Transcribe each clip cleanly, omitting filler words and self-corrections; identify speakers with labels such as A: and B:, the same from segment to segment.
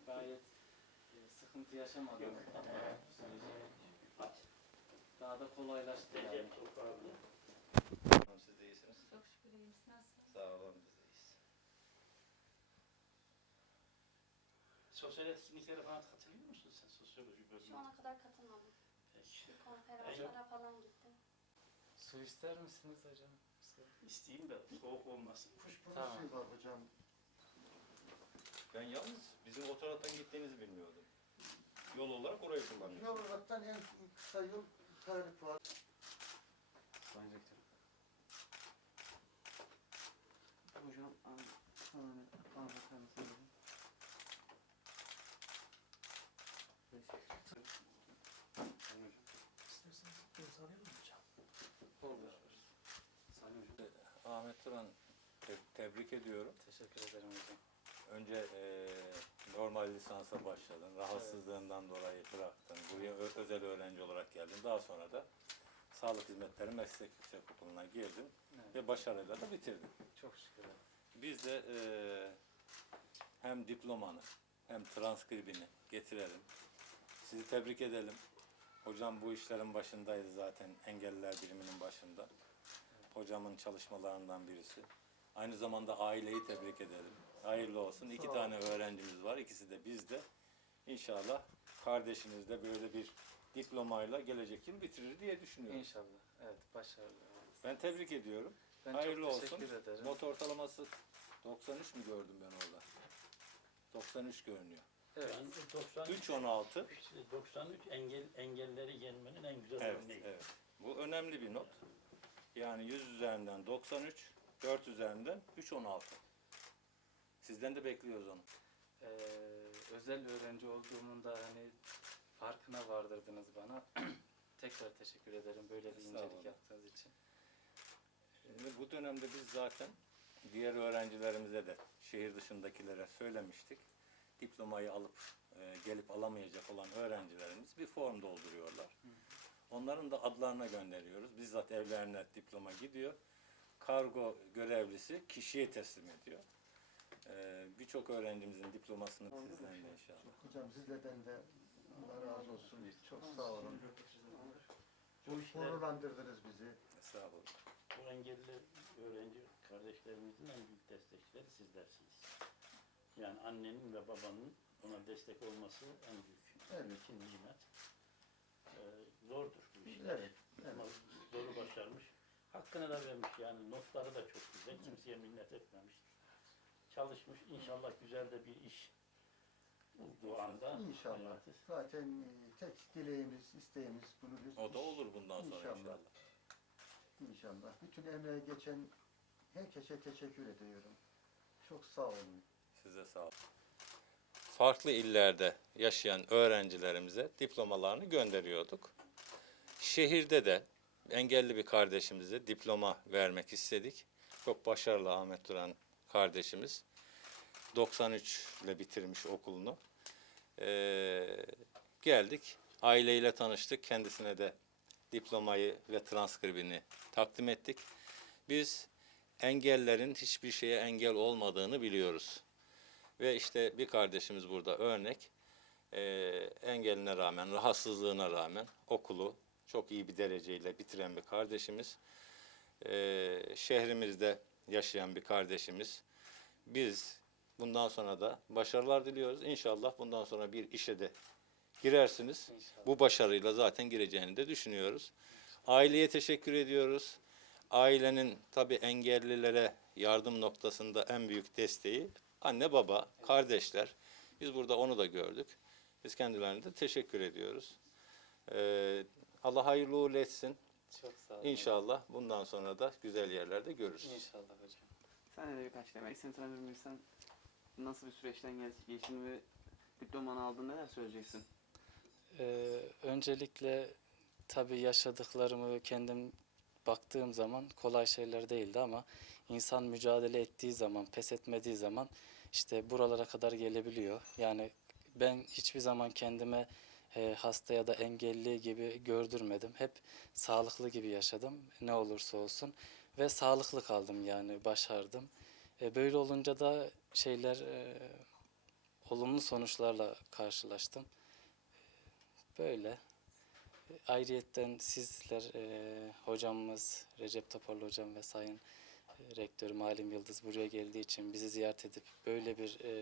A: gayet sıkıntı yaşamadım bu süreci. Daha da kolaylaştı yani.
B: Siz de iyisiniz.
C: Çok şükür iyiyiz. Nasılsınız?
B: Sağ olun, biz de iyiyiz.
D: Sosyal etkinliklere falan katılıyor musun sen sosyoloji
C: Şu
D: bölümünde?
C: ana kadar katılmadım.
D: Peki.
C: Bir konferanslara falan gittim.
A: Su ister misiniz hocam? Su.
D: İsteyeyim de soğuk olmasın.
E: Kuşburnu
A: Tamam.
E: suyu var hocam.
B: Ben yalnız bizim o taraftan gittiğinizi bilmiyordum. Yol olarak orayı kullanıyorum.
E: Yol olaraktan en kısa yol Karabük var.
A: Sayın Rektörüm.
F: Hocam, bana bakar mısınız?
D: İsterseniz imzalayalım mı hocam?
A: Olur. Sayın hocam.
B: Ahmet Turan, tebrik ediyorum.
A: Teşekkür ederim hocam.
B: Önce normal lisansa başladın. Rahatsızlığından dolayı bıraktın. Buraya özel öğrenci olarak geldin. Daha sonra da Sağlık Hizmetleri Meslek Yüksekokulu'na girdin
A: Evet.
B: ve başarıyla da bitirdin.
A: Çok şükür.
B: Biz de hem diplomanı hem transkribini getirelim. Sizi tebrik edelim. Hocam bu işlerin başındaydı zaten. Engelliler biriminin başında. Hocamın çalışmalarından birisi. Aynı zamanda aileyi tebrik edelim. Hayırlı olsun. İki tane öğrencimiz var. İkisi de bizde. İnşallah kardeşiniz de böyle bir diplomayla gelecek yıl bitirir diye düşünüyorum.
A: İnşallah. Evet, başarılı.
B: Ben tebrik ediyorum.
A: Ben
B: Hayırlı
A: çok
B: olsun.
A: teşekkür ederim.
B: Not ortalaması 93 mü gördüm ben orada? 93 görünüyor.
A: Evet.
D: Yani 93,
B: 3.16.
D: 93 engelleri yenmenin en güzel
B: Evet,
D: örneği.
B: evet. Bu önemli bir not. Yani 100 üzerinden 93, 4 üzerinden 3.16. Sizden de bekliyoruz onu.
A: Ee, özel öğrenci olduğumun da hani farkına vardırdınız bana. Tekrar teşekkür ederim böyle bir incelik
B: Estağfurullah.
A: yaptığınız için.
B: Şimdi bu dönemde biz zaten diğer öğrencilerimize de şehir dışındakilere söylemiştik. Diplomayı alıp gelip alamayacak olan öğrencilerimiz bir form dolduruyorlar. Onların da adlarına gönderiyoruz. Bizzat evlerine diploma gidiyor. Kargo görevlisi kişiye teslim ediyor. Birçok öğrencimizin diplomasını sizden de inşallah.
E: Hocam sizlerden de Allah razı olsun. Çok sağ olun.
D: Bu işler,
E: Gururlandırdınız bizi.
B: Sağ olun.
D: bu engelli öğrenci kardeşlerimizin en büyük destekçileri sizlersiniz. Yani annenin ve babanın ona destek olması en büyük
E: Evet.
D: iki nimet. Zordur bu işler.
E: Evet, evet.
D: Ama zoru başarmış. Hakkını da vermiş yani notları da çok güzel. Kimseye minnet etmemiş. Çalışmış. İnşallah güzel de bir iş bulduğu anda.
E: İnşallah.
D: hayatı-
E: Zaten tek dileğimiz, isteğimiz bunu bir
B: O da olur bundan sonra
E: İnşallah.
B: inşallah.
E: İnşallah. Bütün emeğe geçen herkese teşekkür ediyorum. Çok sağ olun.
B: Size sağ olun. Farklı illerde yaşayan öğrencilerimize diplomalarını gönderiyorduk. Şehirde de engelli bir kardeşimize diploma vermek istedik. Çok başarılı Ahmet Duran kardeşimiz. 93 ile bitirmiş okulunu. Geldik, aileyle tanıştık. Kendisine de diplomayı ve transkribini takdim ettik. Biz engellerin hiçbir şeye engel olmadığını biliyoruz. Ve işte bir kardeşimiz burada örnek. Engeline rağmen, rahatsızlığına rağmen okulu çok iyi bir dereceyle bitiren bir kardeşimiz. Şehrimizde yaşayan bir kardeşimiz. Biz bundan sonra da başarılar diliyoruz. İnşallah bundan sonra bir işe de girersiniz.
A: İnşallah.
B: Bu başarıyla zaten gireceğini de düşünüyoruz. Aileye teşekkür ediyoruz. Ailenin tabii engellilere yardım noktasında en büyük desteği anne baba, kardeşler. Biz burada onu da gördük. Biz kendilerine de teşekkür ediyoruz. Allah hayırlı uğurlu etsin.
A: Çok sağ olun.
B: İnşallah bundan sonra da güzel yerlerde görürüz.
A: İnşallah hocam.
F: Sen de birkaç demek seni tanıyorum bilsen nasıl bir süreçten geçtin ve diplomanı aldın, neler söyleyeceksin?
A: Öncelikle tabii yaşadıklarımı kendim baktığım zaman kolay şeyler değildi ama insan mücadele ettiği zaman, pes etmediği zaman işte buralara kadar gelebiliyor. Yani ben hiçbir zaman kendime hasta ya da engelli gibi gördürmedim. Hep sağlıklı gibi yaşadım ne olursa olsun ve sağlıklı kaldım yani başardım. Böyle olunca da şeyler olumlu sonuçlarla karşılaştım. Böyle. Ayrıyetten sizler, hocamız Recep Toparlı hocam ve sayın rektörüm Halim Yıldız buraya geldiği için, bizi ziyaret edip böyle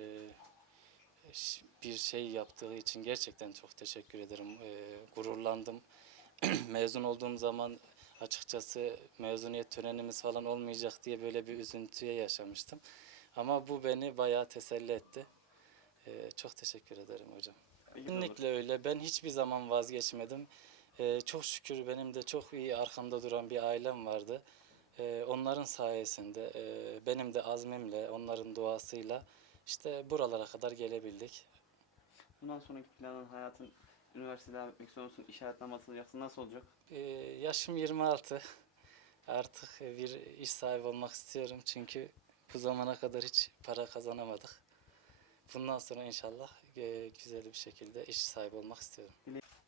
A: bir şey yaptığı için gerçekten çok teşekkür ederim. Gururlandım. Mezun olduğum zaman açıkçası mezuniyet törenimiz falan olmayacak diye böyle bir üzüntüye yaşamıştım. Ama bu beni bayağı teselli etti. Çok teşekkür ederim hocam. Kesinlikle öyle. Ben hiçbir zaman vazgeçmedim. Çok şükür benim de çok iyi arkamda duran bir ailem vardı. Onların sayesinde, benim de azmimle, onların duasıyla işte buralara kadar gelebildik.
F: Bundan sonraki planın, hayatın, üniversitede devam etmek istiyor musun? İş hayatına mı atılacaksın? Nasıl olacak?
A: Yaşım 26. Artık bir iş sahibi olmak istiyorum. Çünkü bu zamana kadar hiç para kazanamadık. Bundan sonra inşallah güzel bir şekilde iş sahibi olmak istiyorum.